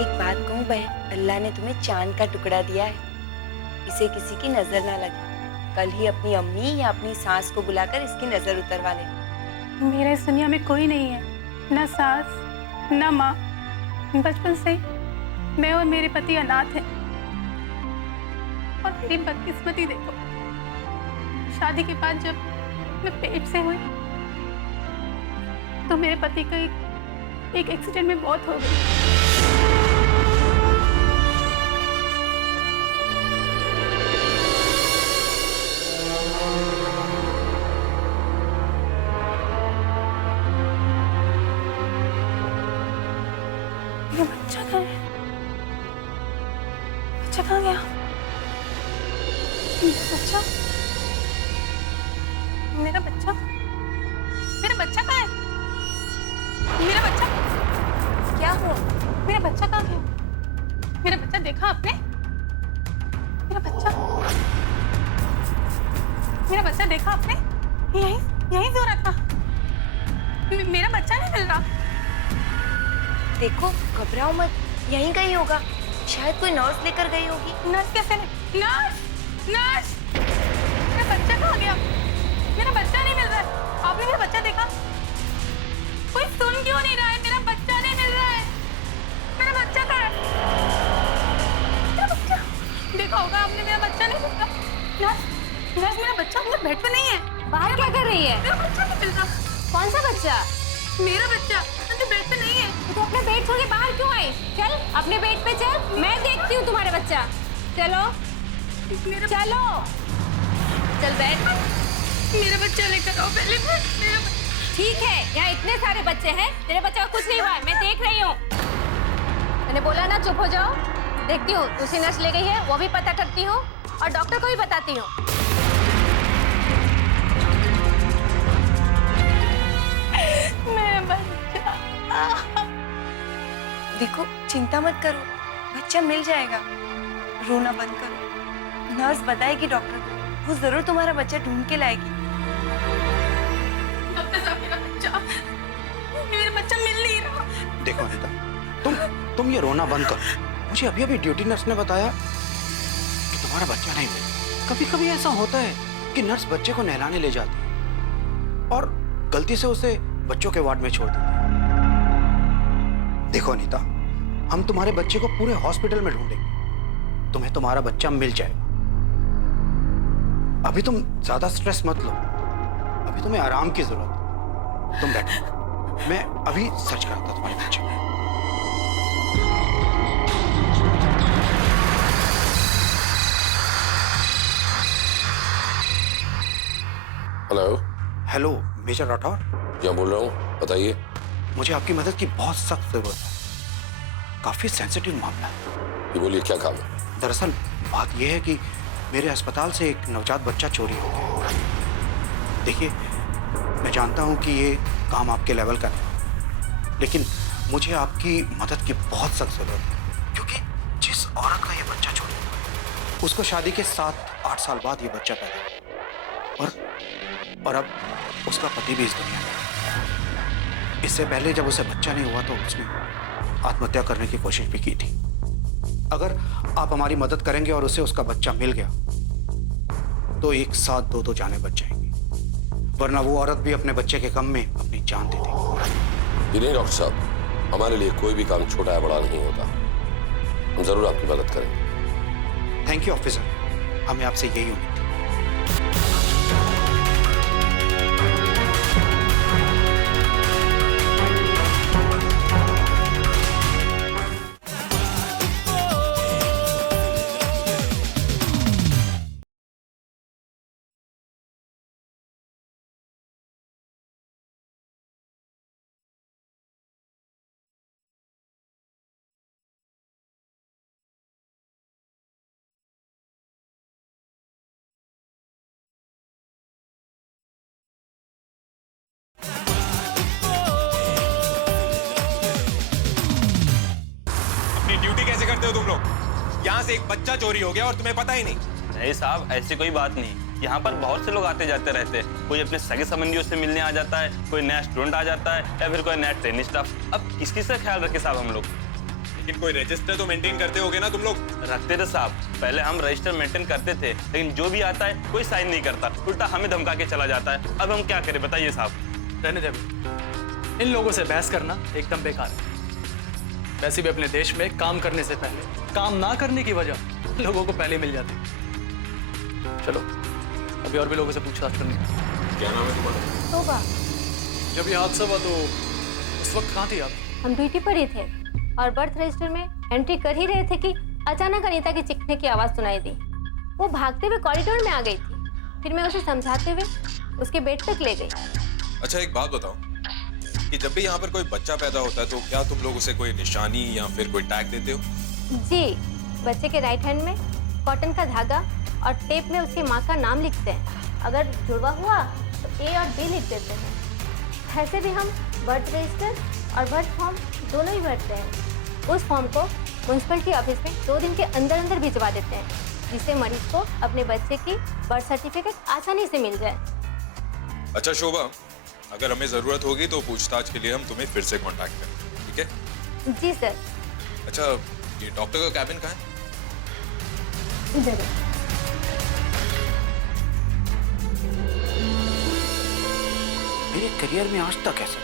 एक बात कहूँ बहन, अल्लाह ने तुम्हें चांद का टुकड़ा दिया है, इसे किसी की नजर ना लगे। कल ही अपनी अम्मी या अपनी सास को बुलाकर इसकी नजर उतरवा ले। मेरे इस दुनिया में कोई नहीं है, ना सास ना माँ। बचपन से ही मैं और मेरे पति अनाथ हैं। और मेरी बदकिस्मती देखो, शादी के बाद जब मैं पेट से हुई तो मेरे पति का एक एक्सीडेंट में मौत हो गई। ये बच्चा कहाँ है? बच्चा कहाँ गया? मेरा बच्चा, मेरा बच्चा, मेरा बच्चा कहाँ है? मेरा बच्चा क्या हुआ? मेरा बच्चा कहाँ गया? मेरा बच्चा देखा आपने? मेरा बच्चा, मेरा बच्चा देखा आपने? यहीं यहीं सो रहा था। मेरा बच्चा नहीं मिल रहा। देखो, घबराओ मत, यहीं कहीं होगा। शायद कोई नर्स लेकर गई होगी। नर्स कैसे? नर्स, नर्स, मेरा बच्चा कहाँ गया? मेरा बच्चा नहीं मिल रहा है। आपने मेरा बच्चा देखा? कोई सुन क्यों नहीं रहा है? मेरा बच्चा नहीं मिल रहा है। मेरा बच्चा कहाँ है? मेरा बच्चा देखा होगा आपने, मेरा बच्चा नहीं मिल रहा। नर्स, नर्स, मेरा बच्चा मेरे बेड पे नहीं है। बाहर क्या कर रही है? मेरा बच्चा नहीं मिल रहा। कौन सा बच्चा? मेरा बच्चा मेरे बेड पे नहीं है। तो अपने बेड छोड़ के बाहर क्यों आई? चल अपने बेड पे चल, मैं देखती हूँ तुम्हारा बच्चा। चलो चलो, चल बैठ। मेरा बच्चा लेकर आओ पहले। मेरा ठीक है, यहाँ इतने सारे बच्चे हैं, तेरे बच्चे का कुछ नहीं हुआ है, मैं देख रही हूँ। मैंने बोला ना चुप हो जाओ। देखती हूँ दूसरी नर्स ले गई है, वो भी पता करती हूँ और डॉक्टर को भी बताती हूँ। मेरा बच्चा। देखो, चिंता मत करो, बच्चा मिल जाएगा। रोना बंद करो, नर्स बताएगी डॉक्टर को, वो जरूर तुम्हारा बच्चा ढूंढ के लाएगी। डॉक्टर साहब, मेरा बच्चा मिल नहीं रहा। देखो अनिता, तुम ये रोना बंद करो। मुझे अभी अभी ड्यूटी नर्स ने बताया कि तुम्हारा बच्चा नहीं मिला। कभी कभी ऐसा होता है कि नर्स बच्चे को नहलाने ले जाती है और गलती से उसे बच्चों के वार्ड में छोड़ देती है। देखो अनीता, हम तुम्हारे बच्चे को पूरे हॉस्पिटल में ढूंढेंगे, तुम्हें तुम्हारा बच्चा मिल जाएगा। अभी तुम ज्यादा स्ट्रेस मत लो, अभी तुम्हें आराम की जरूरत है। तुम बैठो, मैं अभी सर्च करता तुम्हारे बच्चे को। हेलो। Hello major Rathore. क्या बोल रहा हूँ, बताइए। मुझे आपकी मदद की बहुत सख्त जरूरत है, काफी सेंसिटिव मामला है। ये बोलिए, क्या काम है? दरअसल बात यह है कि मेरे अस्पताल से एक नवजात बच्चा चोरी हो गया। देखिए, मैं जानता हूं कि ये काम आपके लेवल का नहीं, लेकिन मुझे आपकी मदद की बहुत सख्त जरूरत है, क्योंकि जिस औरत का ये बच्चा चोरी हुआ, उसको शादी के 7-8 साल बाद ये बच्चा पैदा हुआ और अब उसका पति भी इस दुनिया में है। इससे पहले जब उसे बच्चा नहीं हुआ तो उसने आत्महत्या करने की कोशिश भी की थी। अगर आप हमारी मदद करेंगे और उसे उसका बच्चा मिल गया तो एक साथ दो जानें बच जाएंगी, वरना वो औरत भी अपने बच्चे के गम में अपनी जान दे देगी। ये नहीं डॉक्टर साहब, हमारे लिए कोई भी काम छोटा या बड़ा नहीं होता। हम जरूर आपकी मदद करेंगे। थैंक यू ऑफिसर, हमें आपसे यही उम्मीद थी। ड्यूटी कैसे करते हो तुम लोग? यहाँ से एक बच्चा चोरी हो गया और तुम्हें पता ही नहीं। नहीं साहब, ऐसी कोई बात नहीं। यहाँ पर बहुत से लोग आते जाते रहते हैं। कोई अपने सगे संबंधियों से मिलने आ जाता है, कोई नया स्टूडेंट आ जाता है या फिर कोई नया ट्रेनिंग स्टाफ। अब किस किस का ख्याल रखे साहब हम लोग? लेकिन कोई रजिस्टर तो मेंटेन करते होगे ना तुम लोग? रखते थे साहब, पहले हम रजिस्टर मेंटेन करते थे, लेकिन जो भी आता है कोई साइन नहीं करता, उल्टा हमें धमका के चला जाता है। अब हम क्या करें बताइए साहब। रहने दे अभी। इन लोगों से बहस करना एकदम बेकार है। वैसे भी अपने देश में काम करने से पहले काम ना करने की वजह लोगों को पहले मिल जाती है। चलो अभी और भी लोगों से पूछताछ करनी है। क्या नाम है तुम्हारा? शोभा। जब ये हादसा हुआ तो उस वक्त कहाँ थी आप? हम ड्यूटी पर ही थे और बर्थ रजिस्टर में एंट्री कर ही रहे थे कि अचानक अनीता की चीखने की आवाज सुनाई दी। वो भागते हुए कॉरिडोर में आ गई थी। फिर मैं उसे समझाते हुए उसके बेड तक ले गई। अच्छा एक बात बताओ कि जब भी यहाँ पर कोई बच्चा पैदा होता है तो क्या तुम लोग उसे कोई निशानी या फिर कोई टैग देते हो? जी, बच्चे के राइट हैंड में कॉटन का धागा और टेप में उसकी माँ का नाम लिखते हैं। अगर जुड़वा हुआ तो ए और बी लिख देते हैं। ऐसे भी हम बर्थ रजिस्टर और बर्थ फॉर्म दोनों ही भरते हैं। उस फॉर्म को म्यूनसिपलिटी ऑफिस में 2 दिन के अंदर अंदर भिजवा देते हैं, जिससे मरीज को अपने बच्चे की बर्थ सर्टिफिकेट आसानी से मिल जाए। अच्छा शोभा, अगर हमें जरूरत होगी तो पूछताछ के लिए हम तुम्हें फिर से कांटेक्ट करेंगे, ठीक है? जी सर। अच्छा ये डॉक्टर का कैबिन कहाँ है? इधर है। मेरे करियर में आज तक ऐसा,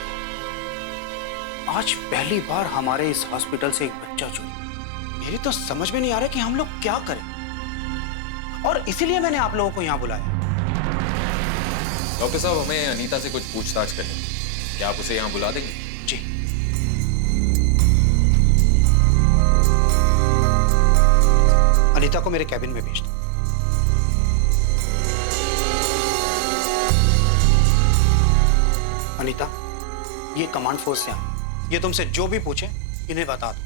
आज पहली बार हमारे इस हॉस्पिटल से एक बच्चा चोरी। मेरी तो समझ में नहीं आ रहा कि हम लोग क्या करें, और इसीलिए मैंने आप लोगों को यहाँ बुलाया। डॉक्टर साहब हमें अनीता से कुछ पूछताछ करनी है, क्या आप उसे यहाँ बुला देंगे? जी। अनीता को मेरे कैबिन में भेज दो। अनीता, ये कमांड फोर्स से आए, ये तुमसे जो भी पूछे इन्हें बता दो,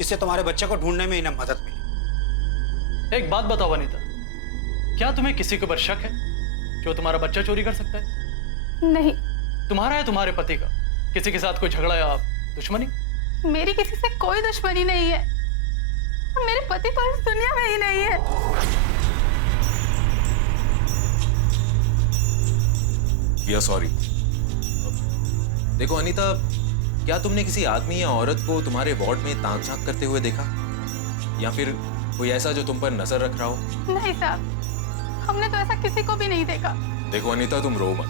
इससे तुम्हारे बच्चे को ढूंढने में इन्हें मदद मिले। एक बात बताओ अनीता, क्या तुम्हें किसी के ऊपर शक है जो तुम्हारा बच्चा चोरी कर सकता है? नहीं, तुम्हारा या तुम्हारे पति का किसी के साथ कोई झगड़ा या दुश्मनी? मेरी किसी से कोई दुश्मनी नहीं है। मेरे पति तो इस दुनिया में ही नहीं है। या सॉरी। देखो अनीता, क्या तुमने किसी आदमी या औरत को तुम्हारे वार्ड में ताक झांक करते हुए देखा, या फिर कोई ऐसा जो तुम पर नजर रख रहा हो? नहीं साहब, हमने तो ऐसा किसी को भी नहीं देखा। देखो अनीता, तुम रो मत,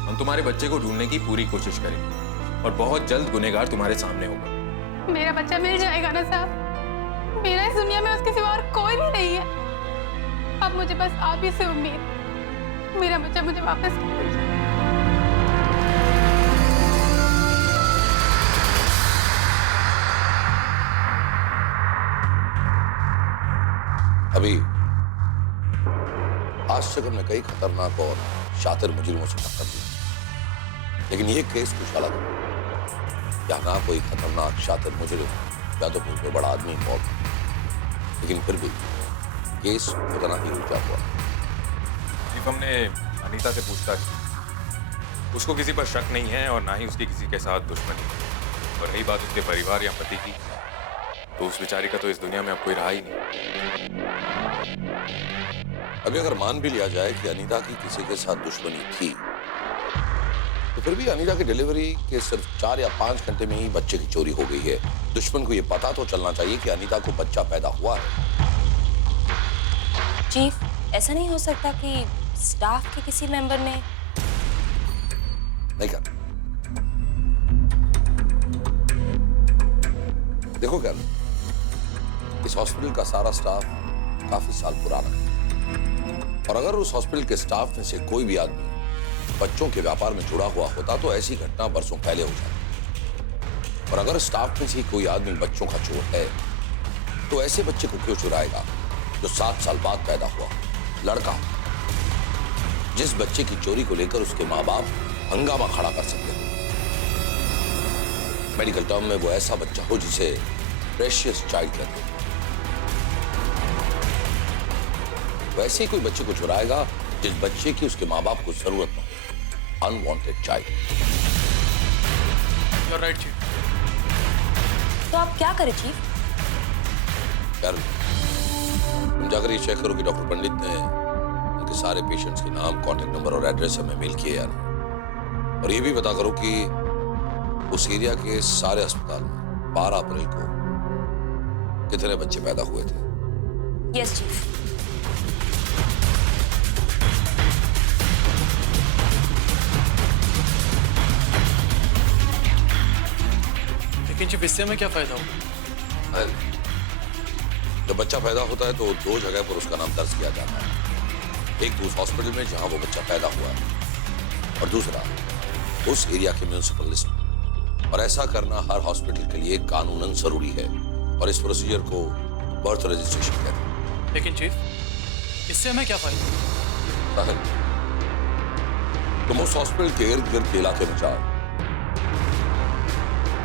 हम तुम्हारे बच्चे को ढूंढने की पूरी कोशिश करेंगे और बहुत जल्द गुनहगार तुम्हारे सामने होगा। मेरा बच्चा मिल जाएगा ना साहब? मेरा इस दुनिया में उसके सिवा और कोई भी नहीं है। अब मुझे बस आप ही से उम्मीद, मेरा बच्चा मुझे वापस मिल जाए। अभी आज तक हमने कई खतरनाक और शातिर मुजरिमों से टक्कर दी, लेकिन ये केस कुछ अलग है। या ना कोई खतरनाक शातिर मुजरिम या तो कोई बड़ा आदमी मौत, लेकिन फिर भी केस उतना ही उलझा हुआ। सिर्फ हमने अनीता से पूछताछ की, उसको किसी पर शक नहीं है और ना ही उसकी किसी के साथ दुश्मनी। और रही बात उसके परिवार या पति की, तो उस बेचारी का तो इस दुनिया में अब कोई रहा ही नहीं। अभी अगर मान भी लिया जाए कि अनीता की किसी के साथ दुश्मनी थी, तो फिर भी अनीता की डिलीवरी के सिर्फ 4 या 5 घंटे में ही बच्चे की चोरी हो गई है। दुश्मन को यह पता तो चलना चाहिए कि अनीता को बच्चा पैदा हुआ है। चीफ, ऐसा नहीं हो सकता कि स्टाफ के किसी मेंबर ने? नहीं कर, देखो क्या, इस हॉस्पिटल का सारा स्टाफ काफी साल पुराना है, और अगर उस हॉस्पिटल के स्टाफ में से कोई भी आदमी बच्चों के व्यापार में जुड़ा हुआ होता तो ऐसी घटना बरसों पहले हो जाती। और अगर स्टाफ में से कोई आदमी बच्चों का चोर है, तो ऐसे बच्चे को क्यों चुराएगा जो 7 साल बाद पैदा हुआ लड़का, जिस बच्चे की चोरी को लेकर उसके माँ बाप हंगामा खड़ा कर सकते हैं। मेडिकल टर्म में वो ऐसा बच्चा हो जिसे प्रेशियस चाइल्ड कहते हैं। वैसे ही कोई बच्चे को चुराएगा जिस बच्चे की उसके माँ बाप को जरूरत न हो, unwanted child. You're right, chief. तो आप क्या करें चीफ? यार तुम जाकर ये चेक करो कि डॉक्टर पंडित ने उनके सारे पेशेंट्स के नाम, कांटेक्ट नंबर और एड्रेस हमें मेल किए यार। और ये भी पता करो कि उस एरिया के सारे अस्पताल में 12 अप्रैल को कितने बच्चे पैदा हुए थे? Yes chief. लेकिन चीफ इससे हमें क्या फायदा होगा? जब बच्चा पैदा होता है तो 2 जगह पर उसका नाम दर्ज किया जाता है। एक तो उस हॉस्पिटल में जहां वो बच्चा पैदा हुआ है, और दूसरा उस एरिया के म्युनिसिपल लिस्ट में। और ऐसा करना हर हॉस्पिटल के लिए कानूनन जरूरी है, और इस प्रोसीजर को बर्थ रजिस्ट्रेशन कहते हैं। लेकिन चीफ इससे हमें क्या फायदा? साहिल, तुम उस हॉस्पिटल के इर्द गिर्द के इलाके में जाओ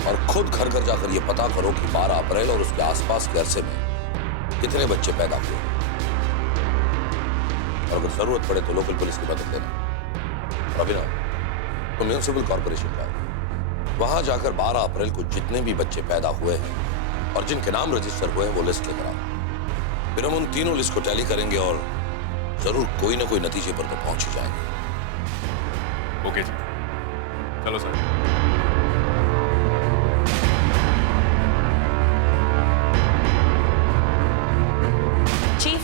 और खुद घर घर जाकर ये पता करो कि 12 अप्रैल और उसके आसपास के अरसे में कितने बच्चे पैदा हुए, और अगर जरूरत पड़े तो लोकल पुलिस की मदद लेना। और अभिनव, तुम म्युनिसिपल कॉर्पोरेशन जाओ, वहां जाकर 12 अप्रैल को जितने भी बच्चे पैदा हुए हैं और जिनके नाम रजिस्टर हुए हैं वो लिस्ट लेकर आओ। फिर हम उन तीनों लिस्ट को टैली करेंगे और जरूर कोई ना कोई नतीजे पर तो पहुंच ही जाएंगे। ओके जी, चलो सर। चीफ,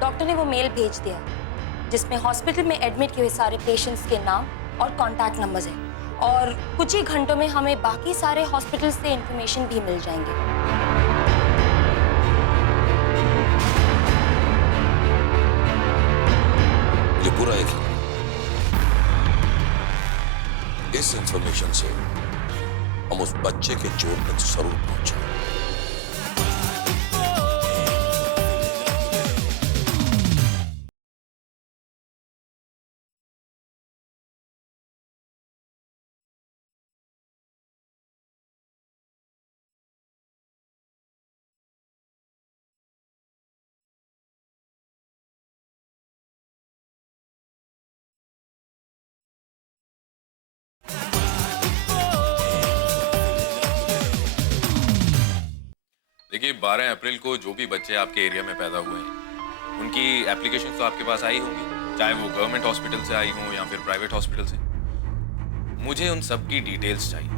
डॉक्टर ने वो मेल भेज दिया जिसमें हॉस्पिटल में एडमिट हुए सारे पेशेंट्स के नाम और कॉन्टैक्ट नंबर्स हैं, और कुछ ही घंटों में हमें बाकी सारे हॉस्पिटल से इंफॉर्मेशन भी मिल जाएंगे। ये पूरा एक इस इंफॉर्मेशन से हम उस बच्चे के चोर तक जरूर पहुंचे। देखिए, 12 अप्रैल को जो भी बच्चे आपके एरिया में पैदा हुए हैं, उनकी एप्लीकेशन तो आपके पास आई होंगी, चाहे वो गवर्नमेंट हॉस्पिटल से आई हो या फिर प्राइवेट हॉस्पिटल से। मुझे उन सब की डिटेल्स चाहिए।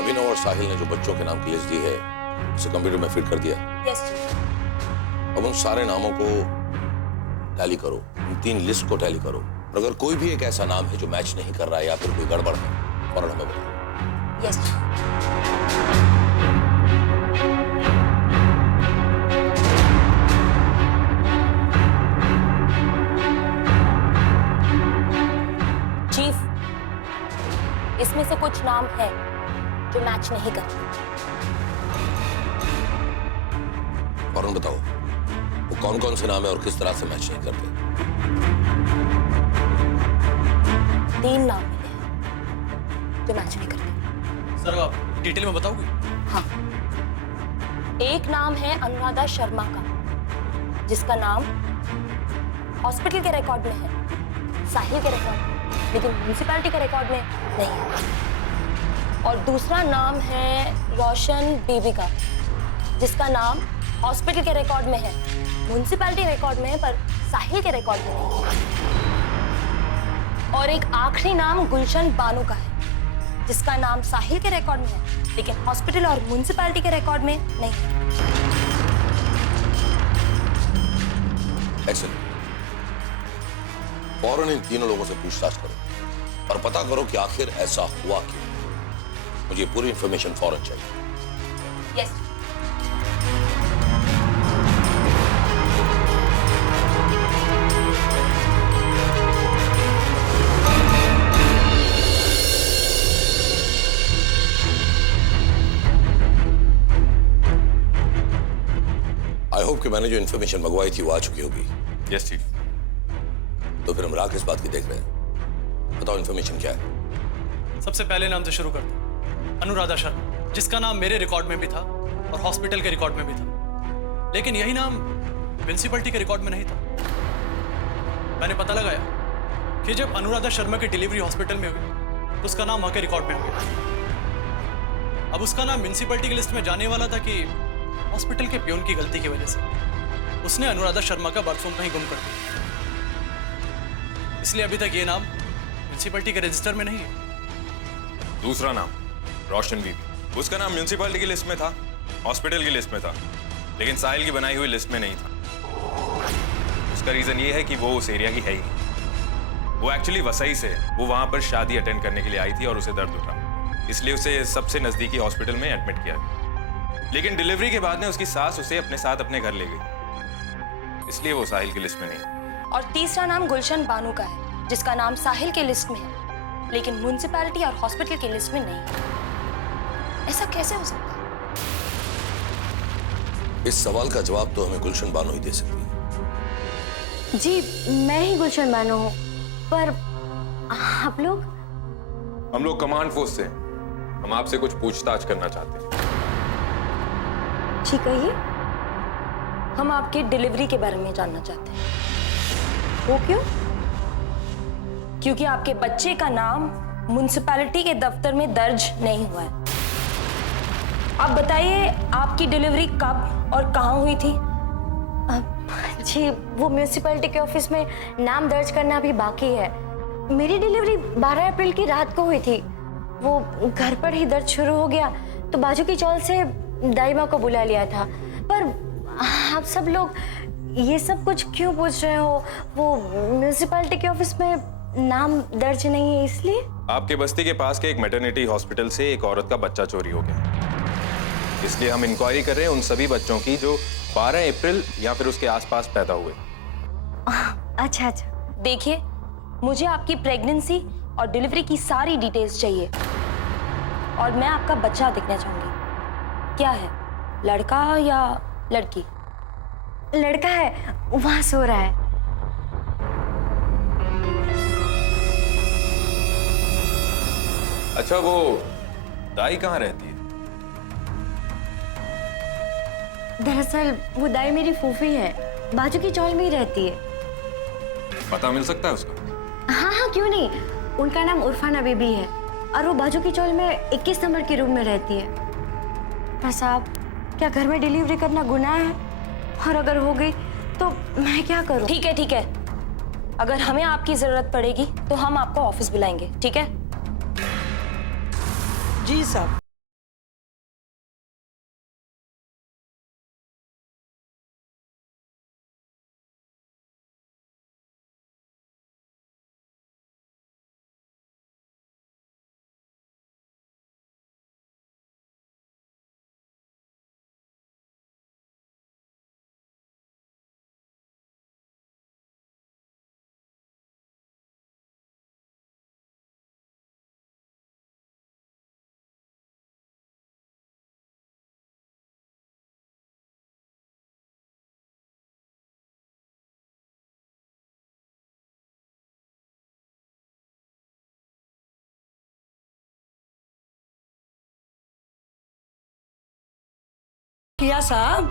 अभिनव और साहिल ने जो बच्चों के नाम की लिस्ट दी है उसे कंप्यूटर में फिट कर दिया। Yes chief. अब उन सारे नामों को टैली करो, उन 3 लिस्ट को टैली करो, और अगर कोई भी एक ऐसा नाम है जो मैच नहीं कर रहा है या फिर कोई गड़बड़ है, फौरन हमें बताओ। Yes chief. चीफ, इसमें से कुछ नाम है जो मैच नहीं करते। फौरन बताओ वो कौन कौन से नाम है और किस तरह से मैच नहीं करते। 3 नाम मिले हैं जो मैच नहीं करते। सर आप डिटेल में बताओगे? हाँ, एक नाम है अनुराधा शर्मा का, जिसका नाम हॉस्पिटल के रिकॉर्ड में है, साहिल के रिकॉर्ड में, लेकिन म्युनिसिपैलिटी के रिकॉर्ड में नहीं है। और दूसरा नाम है रोशन बीबी का, जिसका नाम हॉस्पिटल के रिकॉर्ड में है, म्युनिसिपैलिटी रिकॉर्ड में है, पर साहिल के रिकॉर्ड में नहीं है। और एक आखिरी नाम गुलशन बानू का है, जिसका नाम साहिल के रिकॉर्ड में है, लेकिन हॉस्पिटल और म्युनिसिपैलिटी के रिकॉर्ड में नहीं है। एक्सेलेंट। फौरन इन तीनों लोगों से पूछताछ करो और पता करो कि आखिर ऐसा हुआ क्यों। मुझे पूरी इंफॉर्मेशन फौरन चाहिए। यस। आई होप कि मैंने जो इन्फॉर्मेशन मंगवाई थी वो आ चुकी होगी। Yes chief. तो फिर हम राह किस बात की देख रहे हैं? बताओ इन्फॉर्मेशन क्या है? सबसे पहले नाम से शुरू करते हैं। अनुराधा शर्मा, जिसका नाम मेरे रिकॉर्ड में भी था और हॉस्पिटल के रिकॉर्ड में भी था, लेकिन यही नाम म्युनिसिपैलिटी के रिकॉर्ड में नहीं था। मैंने पता लगाया कि जब अनुराधा शर्मा की डिलीवरी हॉस्पिटल में हुई तो उसका नाम वहां के रिकॉर्ड में हो गया। अब उसका नाम म्युनिसिपैलिटी की लिस्ट में जाने वाला था कि हॉस्पिटल के प्यून की गलती की वजह से उसने अनुराधा शर्मा का बाथरूम कहीं गुम कर दिया। इसलिए अभी तक ये नाम म्युनिसिपैलिटी के रजिस्टर में नहीं है। दूसरा नाम रोशन बीबी, उसका नाम म्यूनिसिपैलिटी की लिस्ट में था, हॉस्पिटल की लिस्ट में था, लेकिन साहिल की बनाई हुई लिस्ट में नहीं था। उसका रीजन ये है कि वो उस एरिया की है ही नहीं। वो एक्चुअली वसई से है। वो वहां पर शादी अटेंड करने के लिए आई थी और उसे दर्द उठा, इसलिए उसे सबसे नजदीकी हॉस्पिटल में एडमिट किया गया। लेकिन डिलीवरी के बाद में उसकी सास उसे अपने साथ अपने घर ले गई, इसलिए वो साहिल की लिस्ट में नहीं। और तीसरा नाम गुलशन बानू का है, जिसका नाम साहिल के लिस्ट में है, लेकिन म्युनिसिपैलिटी और हॉस्पिटल के लिस्ट में नहीं है। ऐसा कैसे हो सकता है? इस सवाल का जवाब तो हमें गुलशन बानो ही दे सकती है। जी, मैं ही गुलशन बानो हूँ, पर आप लोग? हम लोग कमांड फोर्स से, हम आपसे कुछ पूछताछ करना चाहते हैं। जी कहिए। हम आपकी डिलीवरी के बारे में जानना चाहते हैं। वो क्यों? क्योंकि आपके बच्चे का नाम म्युनिसिपैलिटी के दफ्तर में दर्ज नहीं हुआ है। आप बताइए, आपकी डिलीवरी कब और कहाँ हुई थी? जी, वो म्युनिसिपैलिटी के ऑफिस में नाम दर्ज करना अभी बाकी है। मेरी डिलीवरी 12 अप्रैल की रात को हुई थी। वो घर पर ही दर्द शुरू हो गया तो बाजू की चौल से दाई माँ को बुला लिया था। पर आप सब लोग ये सब कुछ क्यों पूछ रहे हो? वो म्युनिसिपैलिटी के ऑफिस में नाम दर्ज नहीं है इसलिए? आपके बस्ती के पास के एक मैटरनिटी हॉस्पिटल से एक औरत का बच्चा चोरी हो गया, इसलिए हम इंक्वायरी कर रहे हैं उन सभी बच्चों की जो 12 अप्रैल या फिर उसके आसपास पैदा हुए। अच्छा अच्छा। देखिए, मुझे आपकी प्रेगनेंसी और डिलीवरी की सारी डिटेल्स चाहिए, और मैं आपका बच्चा देखना चाहूंगी। क्या है, लड़का या लड़की? लड़का है, वहां सो रहा है। अच्छा, वो दाई कहाँ रहती है? दरअसल वो दाई मेरी फूफी है, बाजू की चौल में ही रहती है। पता मिल सकता है उसका? हाँ हाँ, क्यों नहीं। उनका नाम उर्फाना बीबी है और वो बाजू की चौल में 21 नंबर के रूम में रहती है। पर साहब, क्या घर में डिलीवरी करना गुनाह है? और अगर हो गई तो मैं क्या करूं? ठीक है ठीक है, अगर हमें आपकी जरूरत पड़ेगी तो हम आपको ऑफिस बुलाएंगे, ठीक है? जी साहब। किया साहब।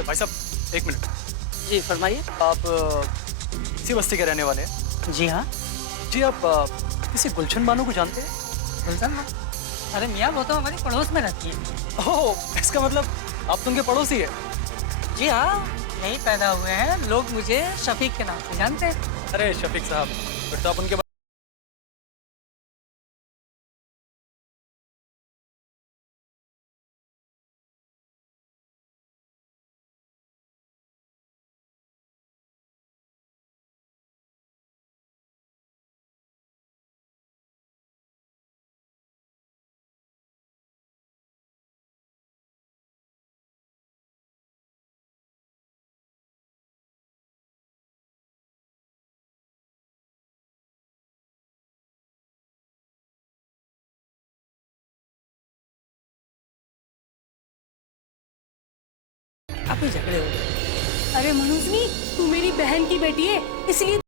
भाई साहब, एक मिनट। जी फरमाइए। आप इसी बस्ती के रहने वाले हैं? जी हाँ। जी, आप किसी गुलशन बानो को जानते हैं? गुलशन? अरे मियाँ, वो तो हमारे पड़ोस में रहती है। ओह, इसका मतलब आप तो उनके पड़ोसी है? जी हाँ, यहीं पैदा हुए हैं। लोग मुझे शफीक के नाम से जानते हैं। अरे शफीक साहब, फिर तो आप उनके कोई झगड़े हो गए। अरे मनुष्मी, तू मेरी बहन की बेटी है, इसलिए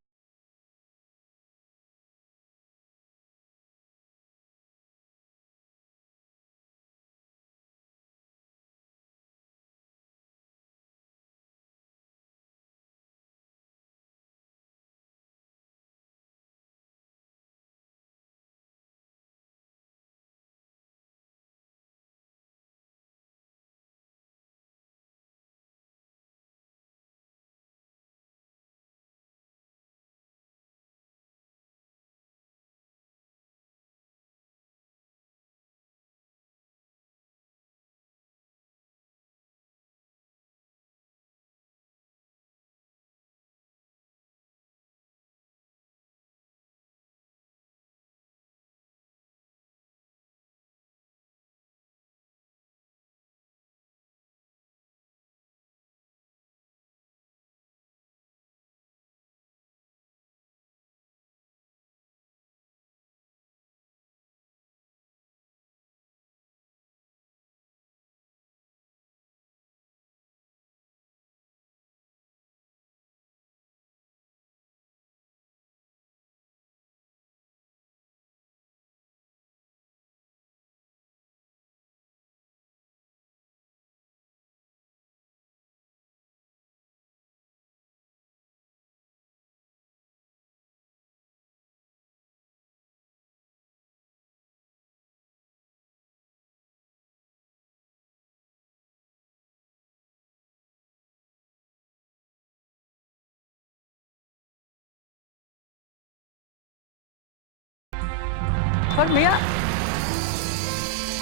पर मियाँ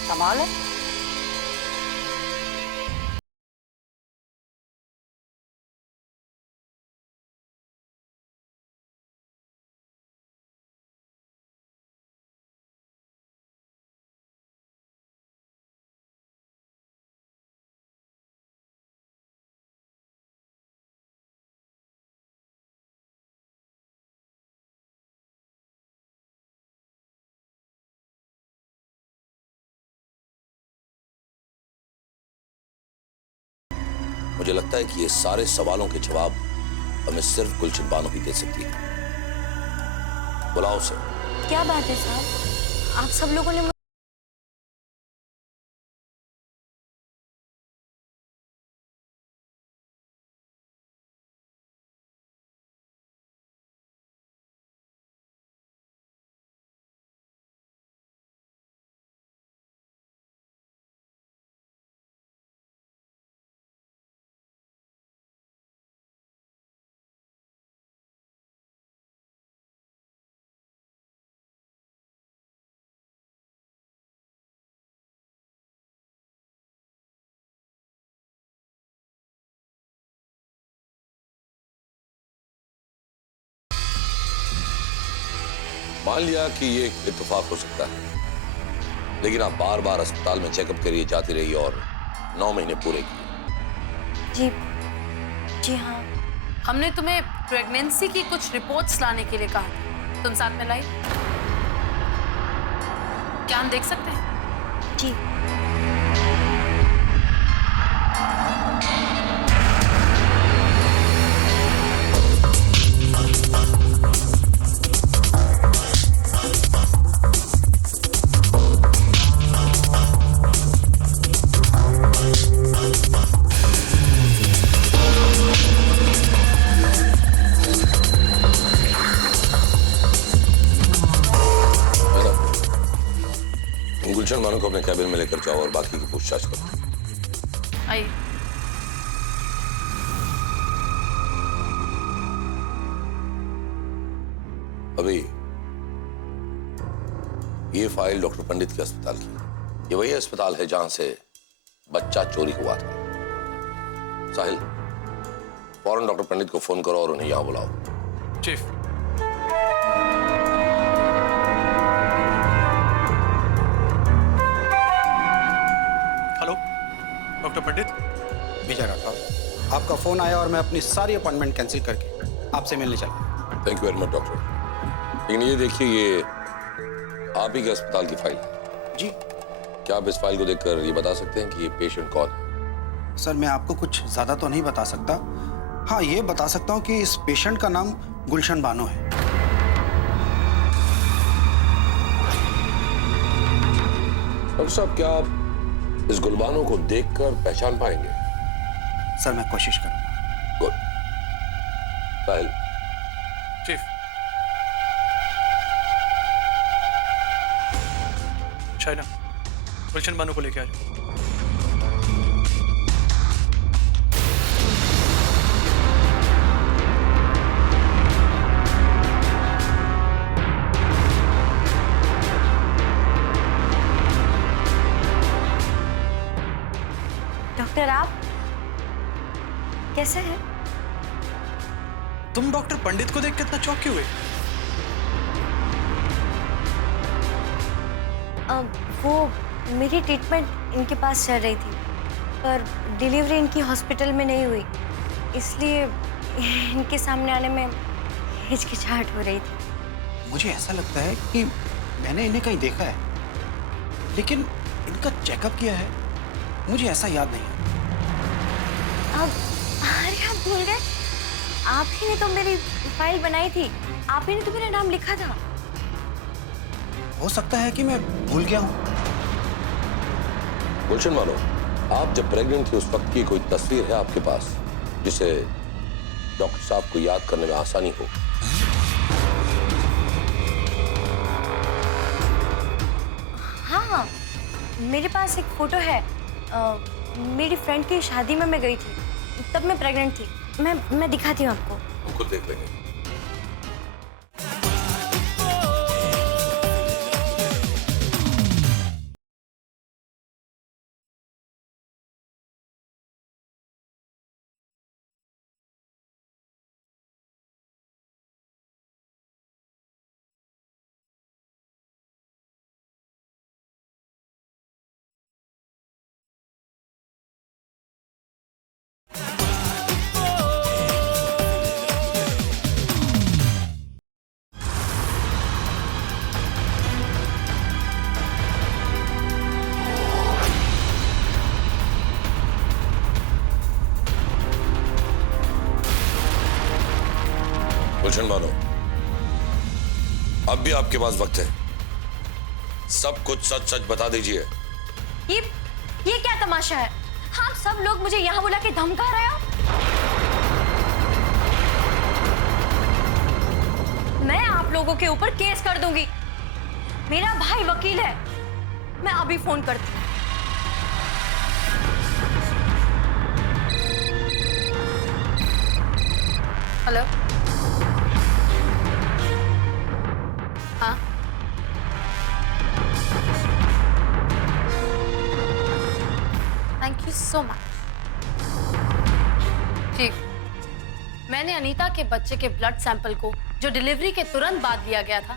कमाल है। मुझे लगता है कि ये सारे सवालों के जवाब हमें सिर्फ गुलशन बानो ही दे सकती है। बुलाओ उसे। क्या बात है साहब, आप सब लोगों ने मान लिया कि ये एक इत्तेफाक हो सकता है, लेकिन आप बार बार अस्पताल में चेकअप के लिए जाती रही और 9 महीने पूरे किए। जी हाँ। हमने तुम्हें प्रेगनेंसी की कुछ रिपोर्ट्स लाने के लिए कहा, तुम साथ में लाई? क्या हम देख सकते हैं? जी। गुलशन बानो को अपने कैबिन में लेकर जाओ और बाकी की पूछताछ करो। आइए। अभी ये फाइल डॉक्टर पंडित के अस्पताल की है। ये वही अस्पताल है जहां से बच्चा चोरी हुआ था। साहिल, फौरन डॉक्टर पंडित को फोन करो और उन्हें यहां बुलाओ। चीफ। हेलो डॉक्टर पंडित। विजय राठौर, आपका फोन आया और मैं अपनी सारी अपॉइंटमेंट कैंसिल करके आपसे मिलने चला। Thank you very much doctor. लेकिन ये देखिए, ये आप ही के अस्पताल की फाइल है। जी। क्या आप इस फाइल को देखकर ये बता सकते हैं कि ये पेशेंट कौन है? सर मैं आपको कुछ ज़्यादा तो नहीं बता सकता। हाँ ये बता सकता हूँ कि इस पेशेंट का नाम गुलशन बानो है। डॉक्टर साहब, क्या आप इस गुलबानो को देखकर पहचान पाएंगे? सर मैं कोशिश करूँगा। गुड। साहिल, चीफ, शायना, गुलशन बानो को लेके आ जाओ। डॉक्टर आप कैसे हैं? तुम डॉक्टर पंडित को देख के इतना चौंक क्यों हुए? वो मेरी ट्रीटमेंट इनके पास चल रही थी, पर डिलीवरी इनकी हॉस्पिटल में नहीं हुई, इसलिए इनके सामने आने में हिचकिचाहट हो रही थी। मुझे ऐसा लगता है कि मैंने इन्हें कहीं देखा है, लेकिन इनका चेकअप किया है मुझे ऐसा याद नहीं है। अरे आप भूल गए? आप ही ने तो मेरी फाइल बनाई थी, आप ही ने तो मेरा नाम लिखा था। हो सकता है कि मैं भूल गया हूँ। गुलशन बानो, आप जब प्रेग्नेंट थी उस वक्त की कोई तस्वीर है आपके पास जिसे डॉक्टर साहब को याद करने में आसानी हो? हाँ, मेरे पास एक फोटो है। मेरी फ्रेंड की शादी में मैं गई थी, तब मैं प्रेग्नेंट थी। मैं दिखाती हूँ आपको। वो खुद देख लेंगे। गुलशन बानो, अब भी आपके पास वक्त है, सब कुछ सच सच बता दीजिए। ये क्या तमाशा है? आप सब लोग मुझे यहाँ बुला के धमका रहे हो? मैं आप लोगों के ऊपर केस कर दूंगी। मेरा भाई वकील है, मैं अभी फोन करती हूँ। हेलो, हाँ, thank you so much. Chief, मैंने अनीता के बच्चे के ब्लड सैंपल को जो डिलीवरी के तुरंत बाद लिया गया था,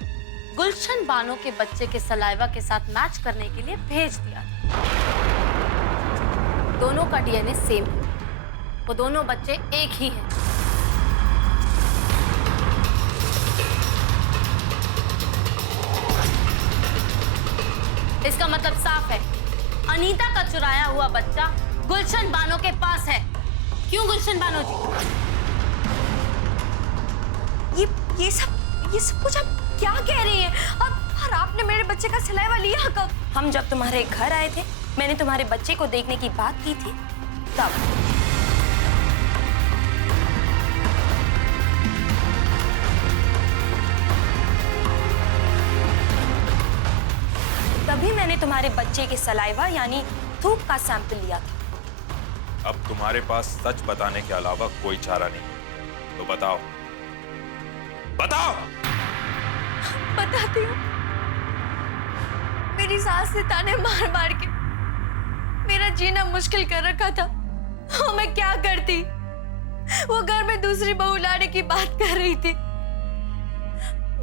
गुलशन बानो के बच्चे के सलाइवा के साथ मैच करने के लिए भेज दिया। दोनों का डीएनए सेम है, वो दोनों बच्चे एक ही हैं। इसका मतलब साफ है, अनीता का चुराया हुआ बच्चा गुलशन बानो के पास है। क्यों गुलशन बानो जी? ये सब कुछ आप क्या कह रही हैं? और आपने मेरे बच्चे का सलाइवा लिया कब? हम जब तुम्हारे घर आए थे, मैंने तुम्हारे बच्चे को देखने की बात की थी, तब। तभी मैंने तुम्हारे बच्चे के सलाइवा यानी थूक का सैंपल लिया था। अब तुम्हारे पास सच बताने के अलावा कोई चारा नहीं, तो बताओ, बताओ। बताती हूँ। मेरी सास ने ताने मार मार के मेरा जीना मुश्किल कर रखा था। हाँ, मैं क्या करती? वो घर में दूसरी बहू लाने की बात कर रही थी।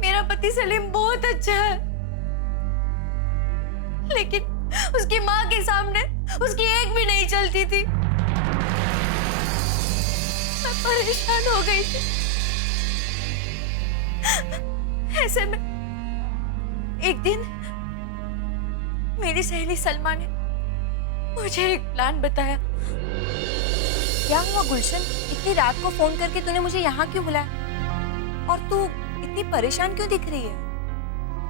मेरा पति सलीम बहुत अच्छा है, लेकिन उसकी माँ के सामने उसकी एक भी नहीं चलती थी। मैं परेशान हो गई थी। ऐसे में एक दिन मेरी सहेली सलमा ने मुझे एक प्लान बताया। क्या हुआ गुलशन? इतनी रात को फोन करके तूने मुझे यहाँ क्यों बुलाया? और तू इतनी परेशान क्यों दिख रही है?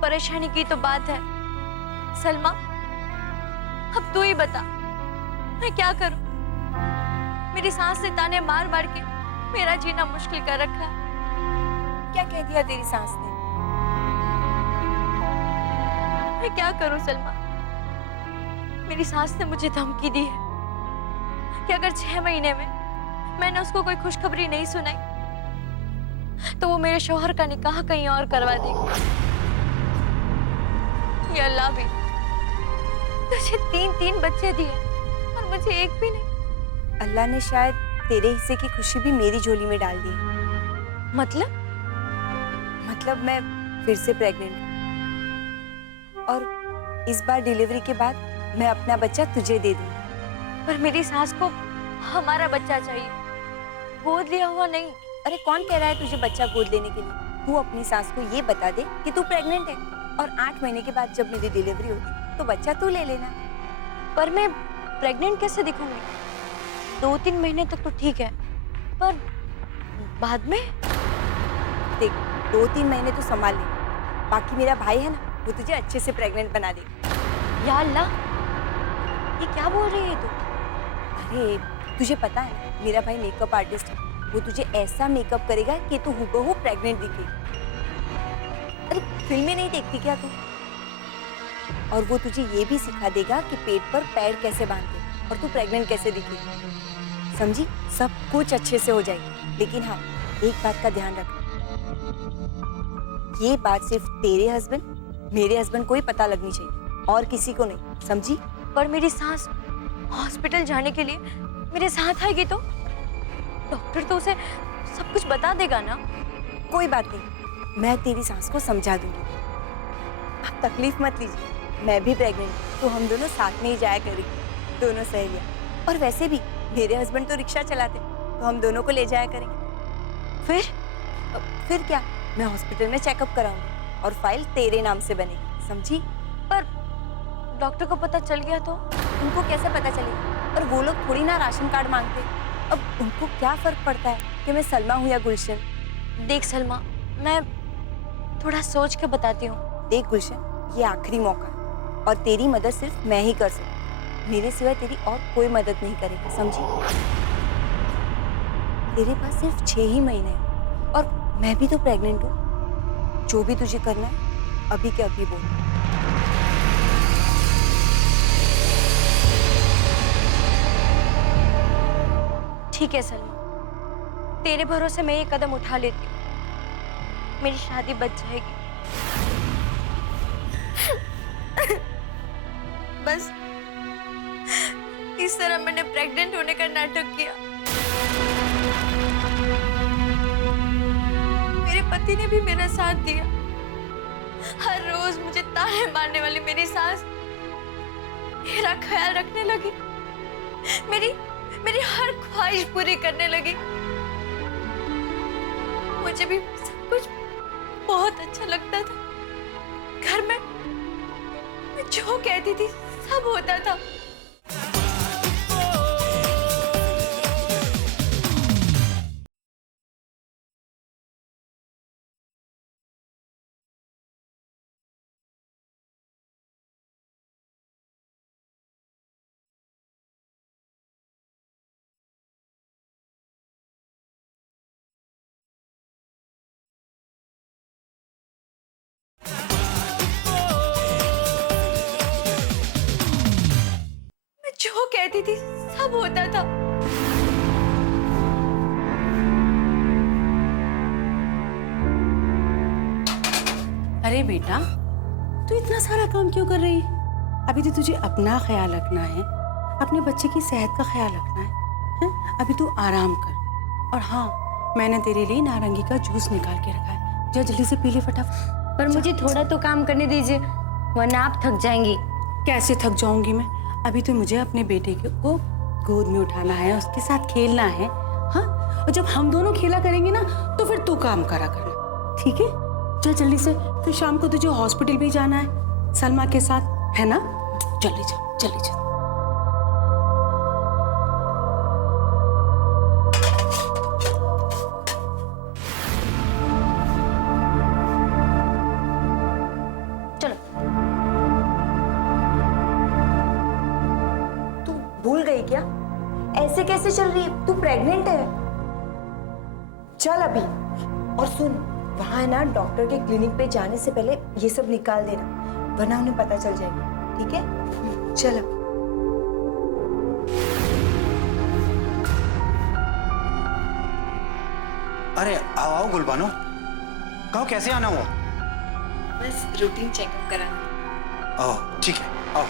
परेशानी की तो बात है सलमा, अब तू ही बता मैं क्या करूं? मेरी सांस ने ताने मार मार के मेरा जीना मुश्किल कर रखा है। क्या कह दिया तेरी सांस ने? मैं क्या करूं सलमा? मेरी सांस ने मुझे धमकी दी है कि अगर 6 महीने में मैंने उसको कोई खुशखबरी नहीं सुनाई तो वो मेरे शौहर का निकाह कहीं और करवा देगी। ये अल्लाह भी, तुझे 3 बच्चे दिए और मुझे एक भी नहीं। अल्लाह ने शायद तेरे हिस्से की खुशी भी मेरी झोली में डाल दी। मतलब मैं फिर से प्रेग्नेंट हूँ और इस बार डिलीवरी के बाद मैं अपना बच्चा तुझे दे दूँ। पर मेरी सास को हमारा बच्चा चाहिए, गोद लिया हुआ नहीं। अरे कौन कह रहा है तुझे बच्चा गोद लेने के लिए? तू अपनी सास को ये बता दे कि तू प्रेग्नेंट है और 8 महीने के बाद जब मेरी डिलीवरी होगी तो बच्चा तू ले लेना। पर मैं प्रेग्नेंट कैसे दिखूंगी? 2-3 महीने तक तो ठीक है, पर बाद में? देख 2-3 महीने तो संभाल ले, बाकी मेरा भाई है ना, वो तुझे अच्छे से प्रेग्नेंट बना दे। या अल्लाह, ये क्या बोल रही है तू? अरे तुझे पता है ना, मेरा भाई मेकअप आर्टिस्ट है, वो तुझे ऐसा मेकअप करेगा कि तू हूबहू प्रेग्नेंट दिखे। अरे फिल्में नहीं देखती क्या तू? और वो तुझे ये भी सिखा देगा कि पेट पर पैर कैसे बांधते और तू प्रेग्नेंट कैसे दिखेगी। समझी? सब कुछ अच्छे से हो जाएगी, लेकिन हाँ एक बात का ध्यान रख, ये बात सिर्फ तेरे हस्बैंड, मेरे हस्बैंड को ही पता लगनी चाहिए और किसी को नहीं, समझी? पर मेरी सास हॉस्पिटल जाने के लिए मेरे साथ आएगी तो डॉक्टर तो उसे सब कुछ बता देगा ना? कोई बात नहीं, मैं तेरी सास को समझा दूंगी, आप तकलीफ मत लीजिए। मैं भी प्रेग्नेंट हूँ तो हम दोनों साथ में ही जाया करेंगे, दोनों सहेलियाँ। और वैसे भी मेरे हस्बैंड तो रिक्शा चलाते, तो हम दोनों को ले जाया करेंगे। फिर क्या, मैं हॉस्पिटल में चेकअप कराऊंगी और फाइल तेरे नाम से बनेगी, समझी? पर डॉक्टर को पता चल गया तो? उनको कैसे पता चलेगा? और वो लोग थोड़ी ना राशन कार्ड मांगते, अब उनको क्या फर्क पड़ता है कि मैं सलमा हूँ या गुलशन? देख सलमा, मैं थोड़ा सोच के बताती हूँ। देख गुलशन, ये आखिरी मौका है और तेरी मदद सिर्फ मैं ही कर सकती, मेरे सिवाय तेरी और कोई मदद नहीं करेगा, समझी? तेरे पास सिर्फ 6 ही महीने हैं और मैं भी तो प्रेग्नेंट हूँ। जो भी तुझे करना है अभी के अभी बोल। ठीक है सलमा, तेरे भरोसे मैं ये कदम उठा लेती हूँ, मेरी शादी बच जाएगी। बस इस तरह मैंने प्रेग्नेंट होने का नाटक किया। मेरे पति ने भी मेरा साथ दिया। हर रोज मुझे ताने मारने वाली मेरी सास मेरा ख्याल रखने लगी, मेरी हर ख्वाहिश पूरी करने लगी। मुझे भी सब कुछ बहुत अच्छा लगता था। घर में मैं जो कहती थी सब होता था। जो कहती थी सब होता था। अरे बेटा, तू इतना सारा काम क्यों कर रही है? अभी तो तुझे अपना ख्याल रखना है, अपने बच्चे की सेहत का ख्याल रखना है? अभी तू आराम कर। और हाँ, मैंने तेरे लिए नारंगी का जूस निकाल के रखा है, जा जल्दी से पी ले फटाफट। पर मुझे थोड़ा तो काम करने दीजिए, वरना आप थक जाएंगी। कैसे थक जाऊंगी मैं? अभी तो मुझे अपने बेटे को गोद में उठाना है, उसके साथ खेलना है। हाँ, और जब हम दोनों खेला करेंगे ना तो फिर तू काम करा करना, ठीक है? चल जल्दी से, फिर शाम को तुझे हॉस्पिटल भी जाना है सलमा के साथ, है ना? जल्दी जा, जल्दी जा। ऐसे कैसे चल रही है? तू प्रेग्नेंट है? चल अभी। और सुन, वहां है ना डॉक्टर के क्लिनिक पे जाने से पहले ये सब निकाल देना, वरना उन्हें पता चल जाएगा, ठीक है? चल अब। अरे आओ आओ गुलबानो, कहो कैसे आना हुआ? बस रूटीन चेकअप कराना। ओह ठीक है, आओ।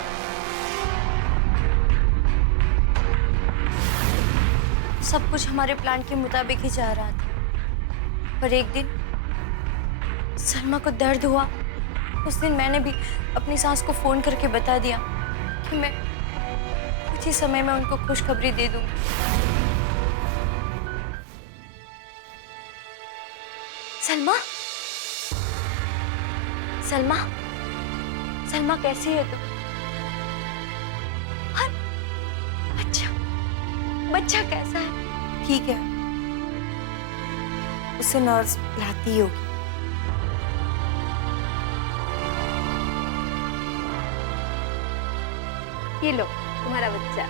सब कुछ हमारे प्लान के मुताबिक ही जा रहा था, पर एक दिन सलमा को दर्द हुआ। उस दिन मैंने भी अपनी सास को फोन करके बता दिया कि मैं कुछ ही समय में उनको खुशखबरी दे दूंगी। सलमा, सलमा, सलमा कैसी है तू? अच्छा, बच्चा कैसा है? ठीक है, उसे नर्स लाती होगी। ये लो तुम्हारा बच्चा।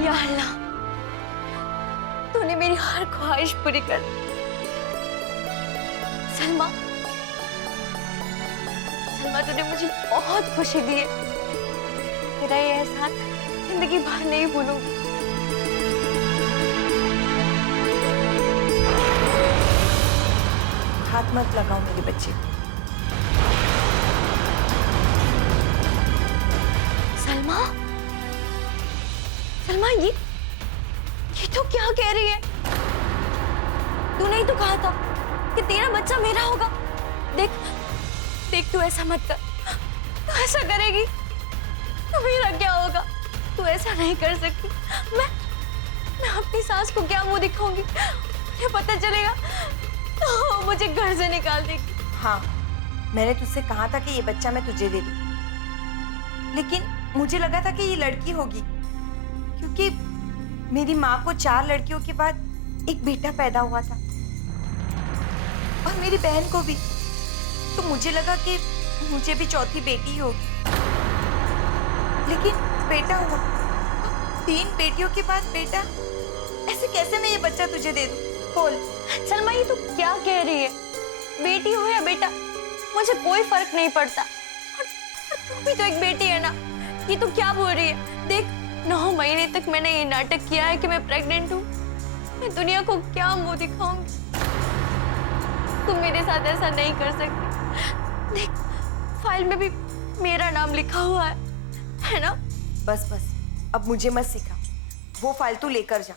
या अल्लाह, तूने मेरी हर ख्वाहिश पूरी कर दी। सलमा, सलमा, तूने मुझे बहुत खुशी दी है। तेरा ये एहसान जिंदगी भर नहीं भूलूंगी। हाथ मत लगाओ मेरे बच्चे को। सलमा, सलमा, ये तो क्या कह रही है? तूने ही तो कहा था कि तेरा बच्चा मेरा होगा। देख, देख, तू ऐसा मत कर। तू ऐसा करेगी तो मेरा क्या होगा? तू ऐसा नहीं कर सकती। मैं अपनी सास को क्या मुंह दिखाऊंगी? मुझे पता चलेगा तो मुझे घर से निकाल देगी। हाँ, मैंने तुझसे कहा था कि ये बच्चा मैं तुझे दे दूं, लेकिन मुझे लगा था कि ये लड़की होगी, क्योंकि मेरी माँ को 4 लड़कियों के बाद एक बेटा पैदा हुआ था और मेरी बहन को भी, तो मुझे लगा कि मुझे भी चौथी बेटी होगी, लेकिन बेटा हुआ। 3 बेटियों के बाद बेटा, ऐसे कैसे मैं ये बच्चा तुझे दे दूं? बोल। सलमा, ये तू क्या कह रही है? बेटी हो या बेटा, मुझे कोई फर्क नहीं पड़ता। और तू भी तो एक बेटी है ना। ये तू क्या बोल रही है? देख, 9 महीने तक मैंने ये नाटक किया है कि मैं प्रेग्नेंट हूँ। मैं दुनिया को क्या मुंह दिखाऊंगी? तुम मेरे साथ ऐसा नहीं कर सकती। देख, फाइल में भी मेरा नाम लिखा हुआ है ना? बस बस, अब मुझे मत सिखा। वो फाइल तू लेकर जा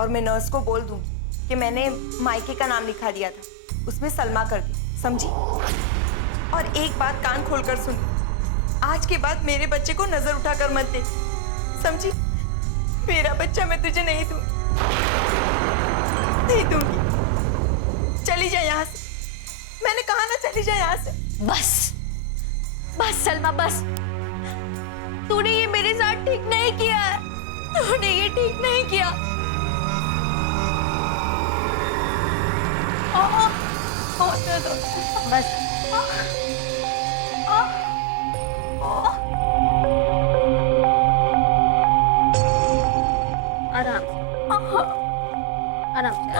और मैं नर्स को बोल दूंगी कि मैंने मायके का नाम लिखा दिया था, उसमें सलमा कर दी, समझी? और एक बात कान खोलकर सुन, आज के बाद मेरे बच्चे को नजर उठाकर मत दे, समझी? मेरा बच्चा मैं तुझे नहीं दूंगी। चली जा यहाँ से, मैंने कहा ना, चली जा यहाँ से। बस बस सलमा, बस। तूने ये मेरे साथ ठीक नहीं किया है। तूने ये ठीक नहीं किया। बस। आराम से।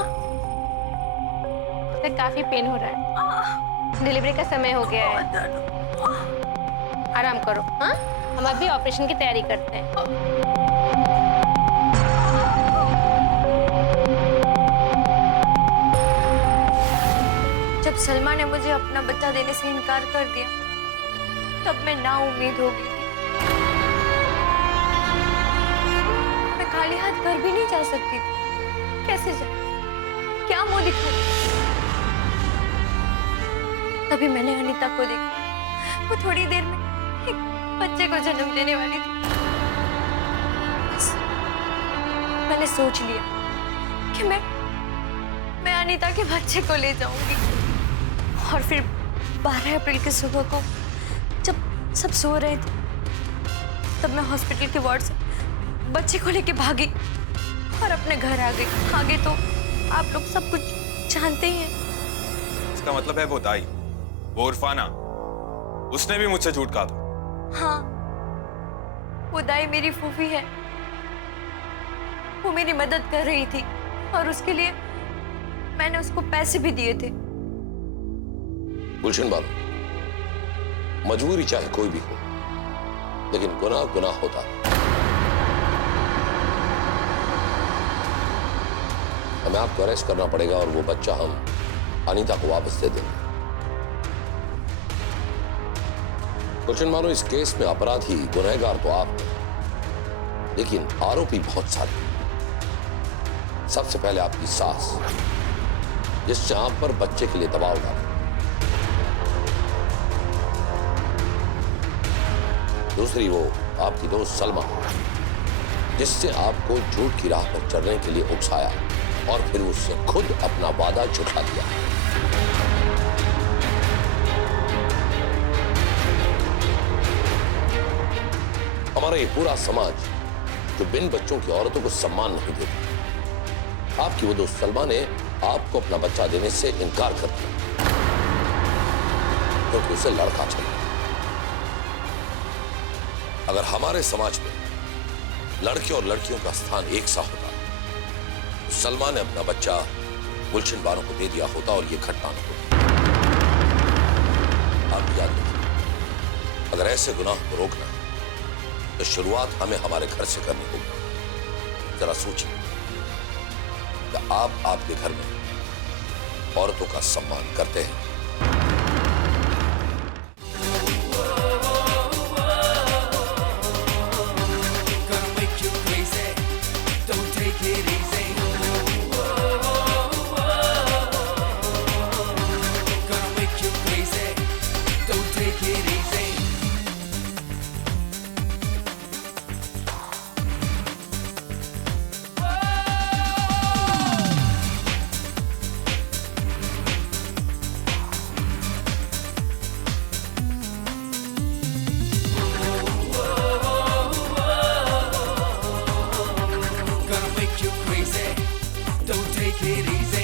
तो काफी पेन हो रहा है, डिलीवरी का समय हो गया है। आराम करो। हाँ, हम अभी ऑपरेशन की तैयारी करते हैं। जब सलमा ने मुझे अपना बच्चा देने से इनकार कर दिया, तब मैं नाउम्मीद हो गई। मैं खाली हाथ घर भी नहीं जा सकती थी। कैसे जा? क्या मुंह दिखाऊं? तभी मैंने अनीता को देखा। वो थोड़ी देर में एक बच्चे को जन्म देने वाली थी। बस, मैंने सोच लिया कि मैं अनीता के बच्चे को ले जाऊंगी। और फिर 12 अप्रैल की सुबह को जब सब सो रहे थे, तब मैं हॉस्पिटल के वार्ड से बच्चे को लेके भागी और अपने घर आ गई। आगे तो आप लोग सब कुछ जानते ही हैं। इसका मतलब है वो दाई, वो उर्फाना, उसने भी मुझसे झूठ कहा था। हाँ, वो दाई मेरी फूफी है। वो मेरी मदद कर रही थी और उसके लिए मैंने उसको पैसे भी दिए थे। गुलशन बानो, मजबूरी चाहे कोई भी हो, लेकिन गुनाह गुनाह होता है। हमें आपको अरेस्ट करना पड़ेगा और वो बच्चा हम अनीता को वापस दे देंगे। गुलशन बानो, इस केस में अपराधी गुनहगार तो आप हैं, लेकिन आरोपी बहुत सारे। सबसे पहले आपकी सास, जिससे आप पर बच्चे के लिए दबाव डाला। दूसरी वो आपकी दोस्त सलमा, जिससे आपको झूठ की राह पर चलने के लिए उकसाया और फिर उससे खुद अपना वादा झुठला दिया। हमारा ये पूरा समाज जो बिन बच्चों की औरतों को सम्मान नहीं देता, आपकी वो दोस्त सलमा ने आपको अपना बच्चा देने से इनकार कर दिया क्योंकि उसे लड़का चाहिए। अगर हमारे समाज में लड़के और लड़कियों का स्थान एक सा होता तो सलमा ने अपना बच्चा गुलशन बानो को दे दिया होता और ये घटना न होती। आप याद रखिए, अगर ऐसे गुनाह को रोकना है तो शुरुआत हमें हमारे घर से करनी होगी। जरा सोचिए कि आप आपके घर में औरतों का सम्मान करते हैं? Don't take it easy.